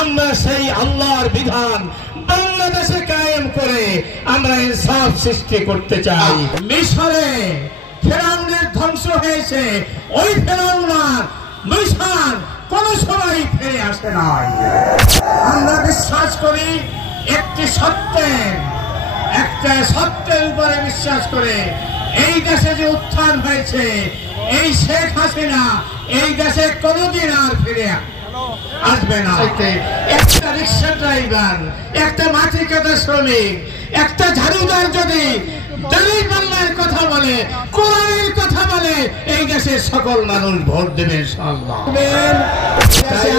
আমরা সেই আল্লাহর বিধান বাংলাদেশে কায়েম করে আমরা ইনসাফ সৃষ্টি করতে চাই। মিশরে ফেরাউনের ধ্বংস হয়েছে, ওই ফেরাউনার মিশর কোন সময় ফিরে আসে নাই। আমরা বিশ্বাস করি একটা সত্যের উপরে বিশ্বাস করে এই দেশে যে উত্থান হয়েছে, এই শেখ হাসিনা এই দেশে কোনোদিন আর ফিরে আসবে না। একটা রিক্সা ড্রাইভার, একটা মাটি কাটা শ্রমিক, একটা ঝাড়ুদার যদি দলিল বাংলার কথা বলে, কোরআনের কথা বলে, এই দেশের সকল মানুষ ভোট দেবে ইনশাআল্লাহ।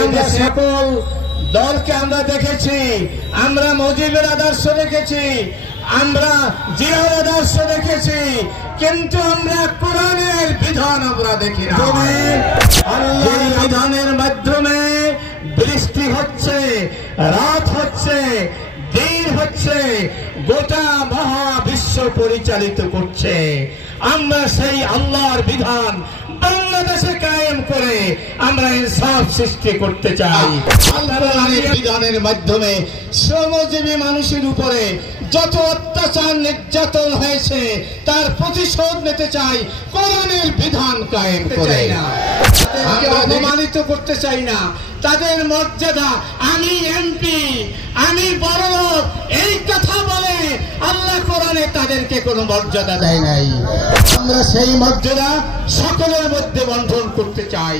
আমরা সকল দলকে আমরা দেখেছি, আমরা মুজিবের আদর্শ দেখেছি, আমরা জিয়ার আদর্শ দেখেছি, কিন্তু আমরা কোরআনের বিধান আমরা দেখি না। আল্লাহর বিধানের মাধ্যমে বৃষ্টি হচ্ছে, রাত হচ্ছে, দিন হচ্ছে, গোটা মহাবিশ্ব পরিচালিত করছে। আমরা সেই আল্লাহর বিধান বাংলাদেশে কায়েম করে আমরা ইনসাফ সৃষ্টি করতে চাই। আল্লাহর বিধানের মাধ্যমে শ্রমজীবী মানুষের উপরে যত অত্যাচার নির্যাতন হয়েছে তার প্রতিশোধ নিতে চাই, কোরআনের বিধান কায়েম করে। আমরা অপমানিত করতে চাই না, তাদের মর্যাদা, আমি এমপি, আমি বড়লোক, এই কথা বলে আল্লাহ কোরআনে তাদেরকে কোনো মর্যাদা দেয় নাই। আমরা সেই মর্যাদা সকলের মধ্যে বন্টন করতে চাই।